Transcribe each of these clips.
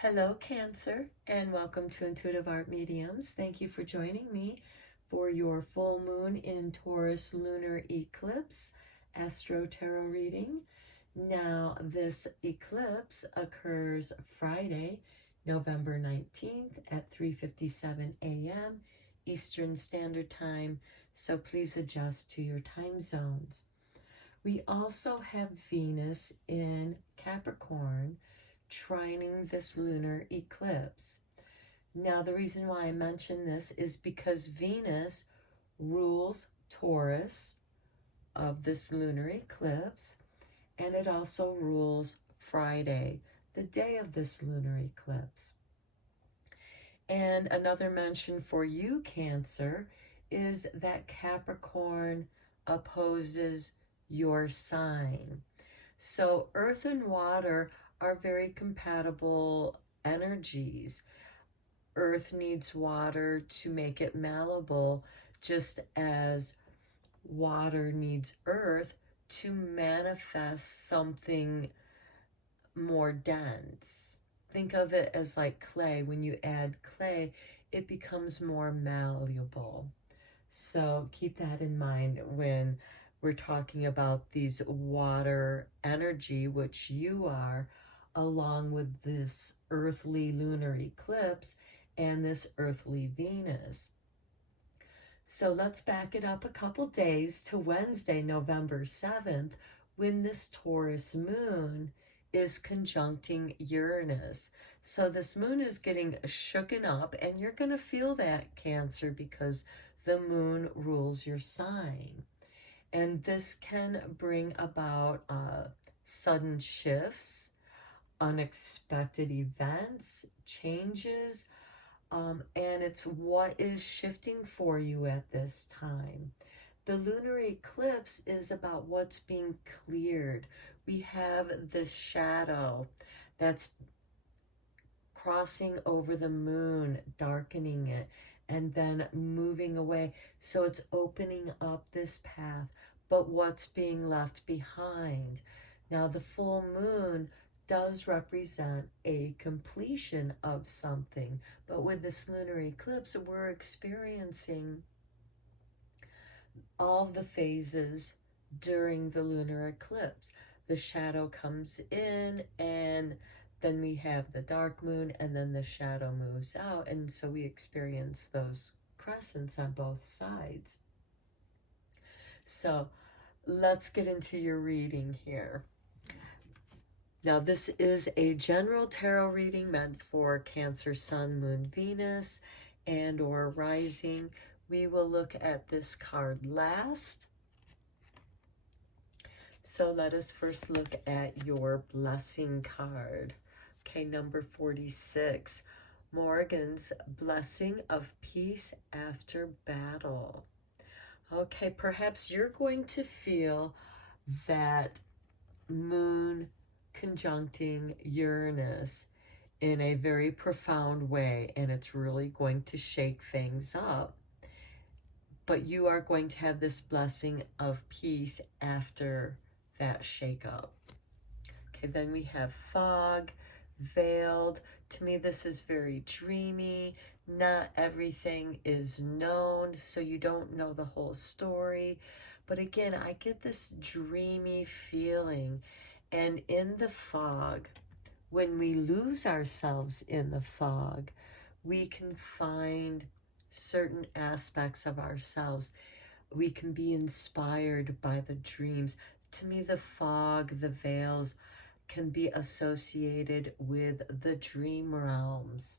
Hello, Cancer, and welcome to Intuitive Art Mediums. Thank you for joining me for your full moon in Taurus lunar eclipse astro tarot reading. Now, this eclipse occurs Friday, November 19th at 3:57 a.m. Eastern Standard Time, so please adjust to your time zones. We also have Venus in Capricorn trining this lunar eclipse. Now, the reason why I mention this is because Venus rules Taurus of this lunar eclipse, and it also rules Friday, the day of this lunar eclipse. And another mention for you, Cancer, is that Capricorn opposes your sign. So earth and water are very compatible energies. Earth needs water to make it malleable, just as water needs earth to manifest something more dense. Think of it as like clay. When you add clay, it becomes more malleable. So keep that in mind when we're talking about these water energy, which you are, along with this earthly lunar eclipse and this earthly Venus. So let's back it up a couple days to Wednesday, November 7th, when this Taurus moon is conjuncting Uranus. So this moon is getting shooken up, and you're going to feel that, Cancer, because the moon rules your sign. And this can bring about sudden shifts, unexpected events, changes, and it's what is shifting for you at this time. The lunar eclipse is about what's being cleared. We have this shadow that's crossing over the moon, darkening it, and then moving away. So it's opening up this path, but what's being left behind? Now, the full moon does represent a completion of something, but with this lunar eclipse, we're experiencing all the phases during the lunar eclipse. The shadow comes in, and then we have the dark moon, and then the shadow moves out, and so we experience those crescents on both sides. So let's get into your reading here. Now, this is a general tarot reading meant for Cancer, Sun, Moon, Venus, and or rising. We will look at this card last. So let us first look at your blessing card. Okay, number 46, Morgan's blessing of peace after battle. Okay, perhaps you're going to feel that moon conjuncting Uranus in a very profound way, and it's really going to shake things up. But you are going to have this blessing of peace after that shake-up. Okay, then we have fog, veiled. To me, this is very dreamy. Not everything is known, so you don't know the whole story. But again, I get this dreamy feeling. And in the fog, when we lose ourselves in the fog, we can find certain aspects of ourselves. We can be inspired by the dreams. To me, the fog, the veils, can be associated with the dream realms.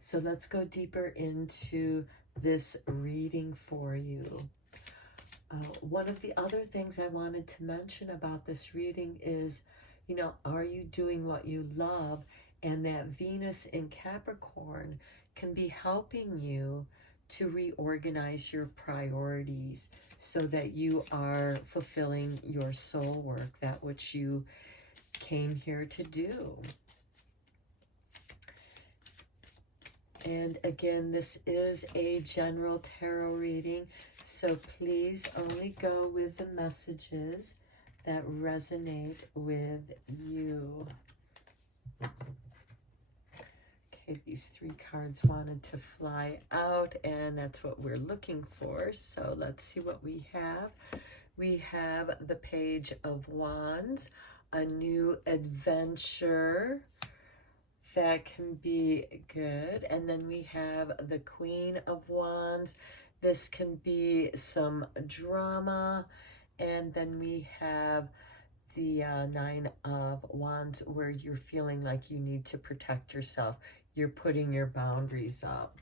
So let's go deeper into this reading for you. One of the other things I wanted to mention about this reading is, are you doing what you love? And that Venus in Capricorn can be helping you to reorganize your priorities so that you are fulfilling your soul work, that which you came here to do. And again, this is a general tarot reading, so please only go with the messages that resonate with you. Okay, these 3 cards wanted to fly out, and that's what we're looking for. So let's see what we have. We have the Page of Wands, a new adventure. That can be good. And then we have the Queen of Wands. This can be some drama. And then we have the 9 of Wands, where you're feeling like you need to protect yourself. You're putting your boundaries up.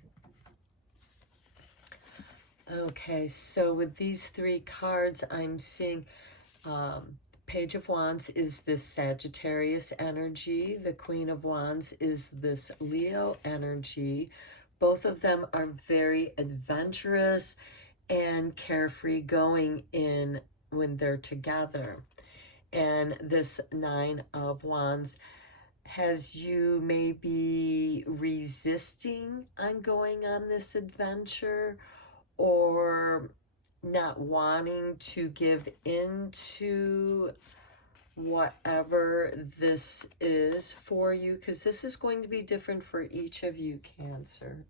Okay, so with these 3 cards, I'm seeing Page of Wands is this Sagittarius energy. The Queen of Wands is this Leo energy. Both of them are very adventurous and carefree going in when they're together. And this 9 of Wands has you maybe resisting on going on this adventure, or not wanting to give into whatever this is for you, because this is going to be different for each of you, Cancer.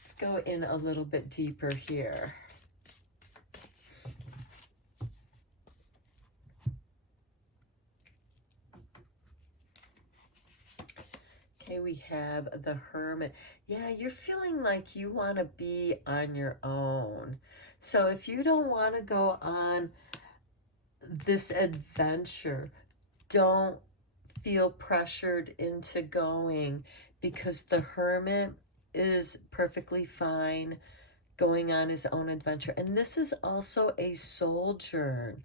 Let's go in a little bit deeper here. Okay, we have the Hermit. Yeah, you're feeling like you want to be on your own. So if you don't want to go on this adventure, don't feel pressured into going, because the Hermit is perfectly fine going on his own adventure. And this is also a soldier,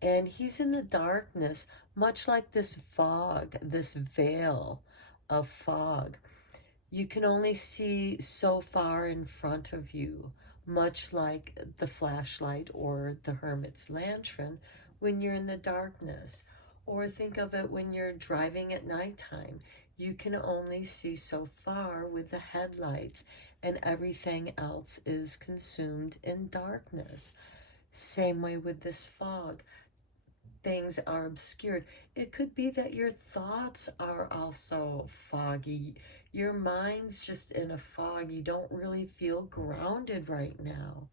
and he's in the darkness, much like this fog, this veil of fog. You can only see so far in front of you, much like the flashlight or the hermit's lantern when you're in the darkness. Or think of it when you're driving at nighttime. You can only see so far with the headlights, and everything else is consumed in darkness. Same way with this fog. Things are obscured. It could be that your thoughts are also foggy. Your mind's just in a fog. You don't really feel grounded right now.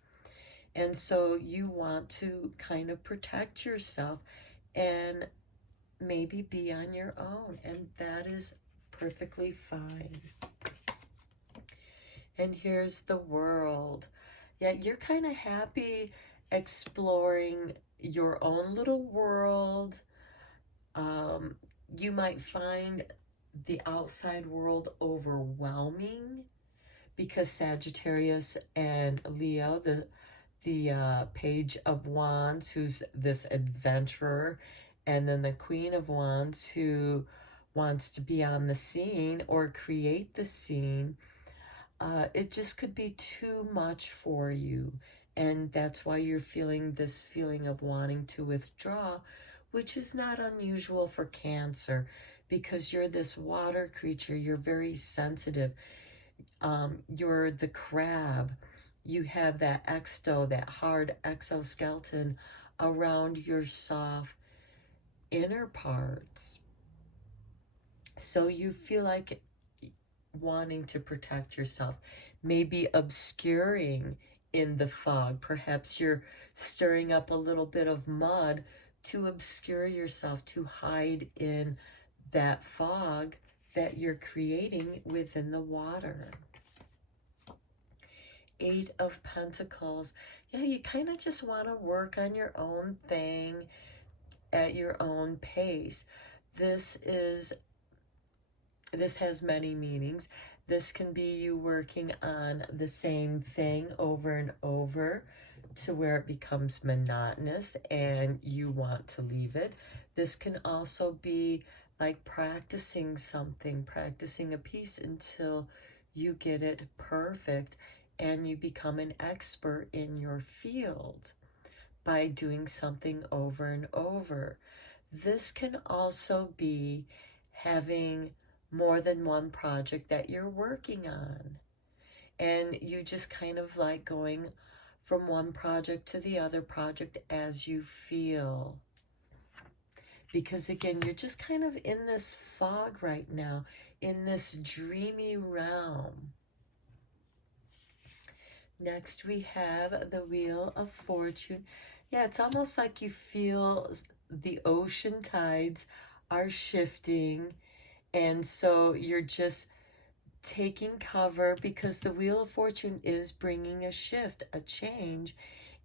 And so you want to kind of protect yourself and maybe be on your own. And that is perfectly fine. And here's the World. Yeah, you're kind of happy exploring your own little world. You might find the outside world overwhelming, because Sagittarius and Leo, the Page of Wands, who's this adventurer, and then the Queen of Wands, who wants to be on the scene or create the scene. It just could be too much for you. And that's why you're feeling this feeling of wanting to withdraw, which is not unusual for Cancer, because you're this water creature. You're very sensitive. You're the crab. You have that that hard exoskeleton around your soft inner parts. So you feel like wanting to protect yourself, maybe obscuring in the fog. Perhaps you're stirring up a little bit of mud to obscure yourself, to hide in that fog that you're creating within the water. 8 of Pentacles. Yeah, you kind of just want to work on your own thing at your own pace. This has many meanings. This can be you working on the same thing over and over to where it becomes monotonous and you want to leave it. This can also be like practicing something, practicing a piece until you get it perfect and you become an expert in your field by doing something over and over. This can also be having more than one project that you're working on, and you just kind of like going from one project to the other project as you feel. because again, you're just kind of in this fog right now, in this dreamy realm. Next, we have the Wheel of Fortune. Yeah, it's almost like you feel the ocean tides are shifting, and so you're just taking cover because the Wheel of Fortune is bringing a shift, a change,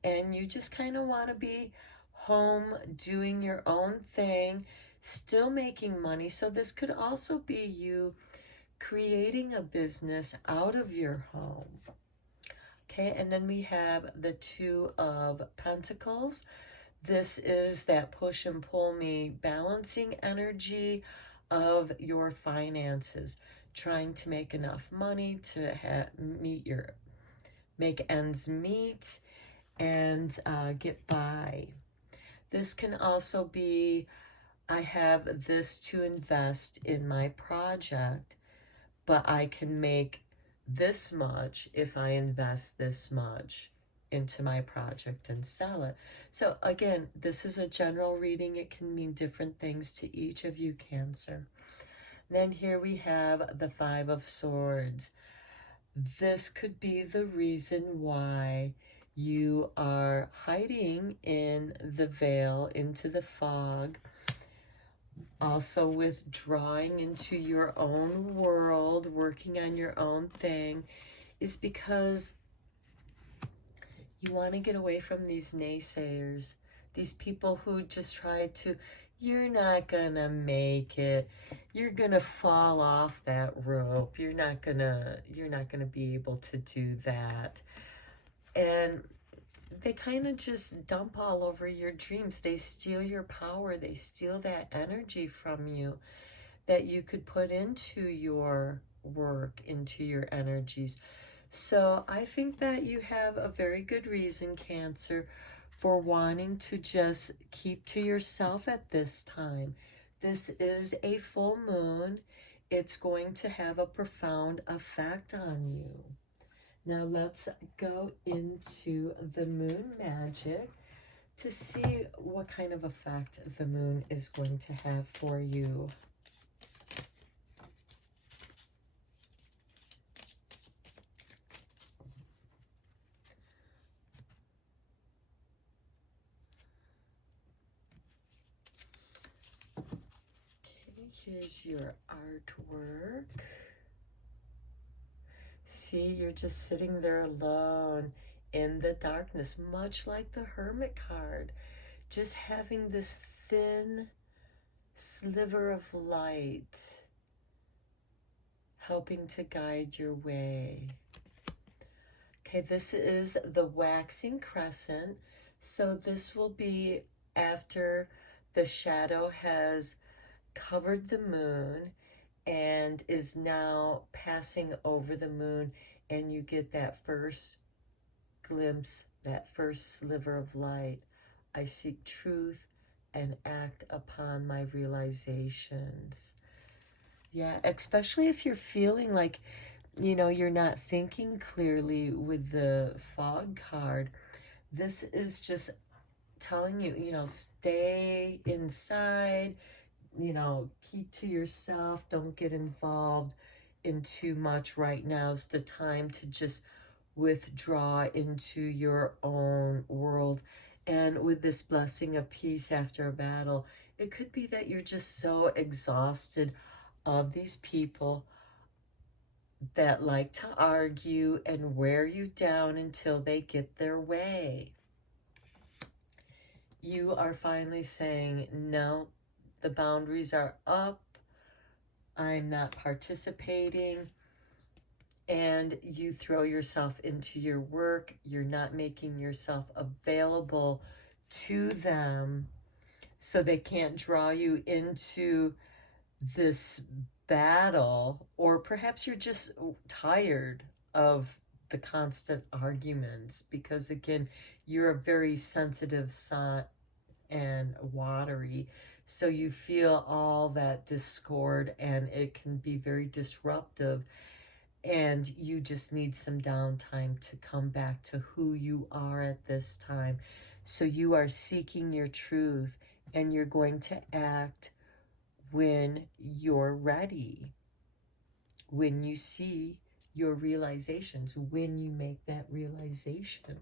and you just kind of want to be home doing your own thing, still making money. So this could also be you creating a business out of your home. Okay, and then we have the Two of Pentacles. This is that push and pull me balancing energy of your finances, trying to make enough money to make ends meet and get by. This can also be, I have this to invest in my project, but I can make this much if I invest this much into my project and sell it. So again, this is a general reading. It can mean different things to each of you, Cancer. Then here we have the Five of Swords. This could be the reason why you are hiding in the veil, into the fog, also withdrawing into your own world, working on your own thing, is because you want to get away from these naysayers, these people who just try to, you're not gonna make it, you're gonna fall off that rope, you're not gonna be able to do that. And they kind of just dump all over your dreams. They steal your power. They steal that energy from you that you could put into your work, into your energies. So I think that you have a very good reason, Cancer, for wanting to just keep to yourself at this time. This is a full moon. It's going to have a profound effect on you. Now let's go into the moon magic to see what kind of effect the moon is going to have for you. Okay, here's your artwork. See, you're just sitting there alone in the darkness, much like the Hermit card, just having this thin sliver of light helping to guide your way. Okay, this is the waxing crescent, so this will be after the shadow has covered the moon and is now passing over the moon, and you get that first glimpse, that first sliver of light. I seek truth and act upon my realizations. Yeah, especially if you're feeling like, you're not thinking clearly with the fog card. This is just telling you, stay inside, keep to yourself. Don't get involved in too much right now. It's the time to just withdraw into your own world. And with this blessing of peace after a battle, it could be that you're just so exhausted of these people that like to argue and wear you down until they get their way. You are finally saying, no, the boundaries are up, I'm not participating, and you throw yourself into your work. You're not making yourself available to them, so they can't draw you into this battle. Or perhaps you're just tired of the constant arguments, because again, you're a very sensitive sun and watery, so you feel all that discord and it can be very disruptive, and you just need some downtime to come back to who you are at this time. So you are seeking your truth and you're going to act when you're ready, when you see your realizations, when you make that realization.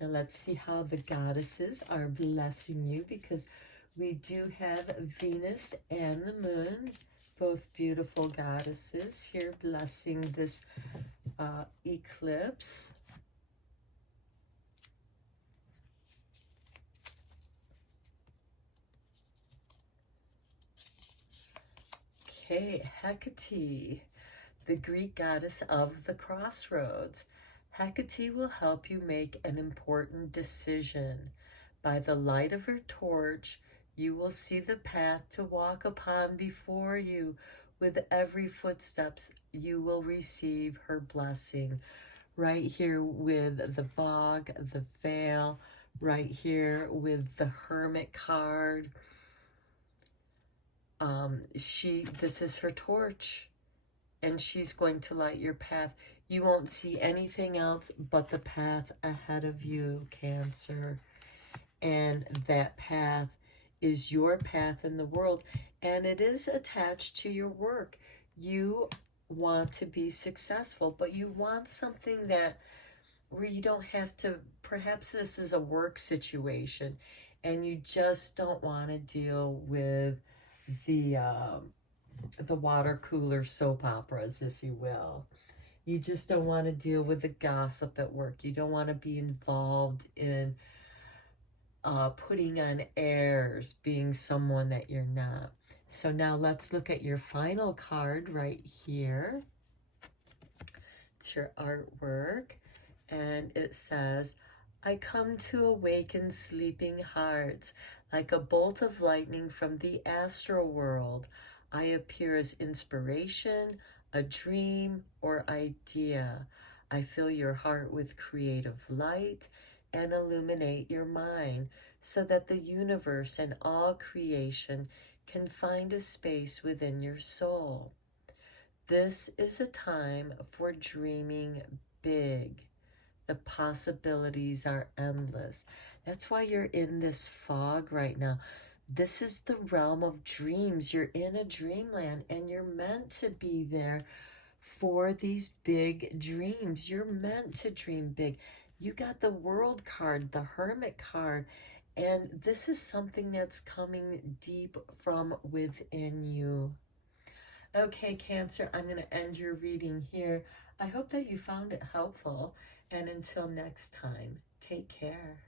Now let's see how the goddesses are blessing you, because we do have Venus and the moon, both beautiful goddesses here blessing this eclipse. Okay, Hecate, the Greek goddess of the crossroads. Hecate will help you make an important decision. By the light of her torch, you will see the path to walk upon before you. With every footsteps, you will receive her blessing. Right here with the Vogue, the Veil, right here with the Hermit card. This is her torch, and she's going to light your path. You won't see anything else but the path ahead of you, Cancer. And that path is your path in the world, and it is attached to your work. You want to be successful, but you want something that where you don't have to, perhaps this is a work situation and you just don't want to deal with the water cooler soap operas, if you will. You just don't want to deal with the gossip at work. You don't want to be involved in putting on airs, being someone that you're not. So now let's look at your final card right here. It's your artwork, and it says, I come to awaken sleeping hearts. Like a bolt of lightning from the astral world, I appear as inspiration, a dream, or idea. I fill your heart with creative light and illuminate your mind so that the universe and all creation can find a space within your soul. This is a time for dreaming big. The possibilities are endless. That's why you're in this fog right now. This is the realm of dreams. You're in a dreamland, and you're meant to be there for these big dreams. You're meant to dream big. You got the World card, the Hermit card, and this is something that's coming deep from within you. Okay, Cancer, I'm going to end your reading here. I hope that you found it helpful, and until next time, take care.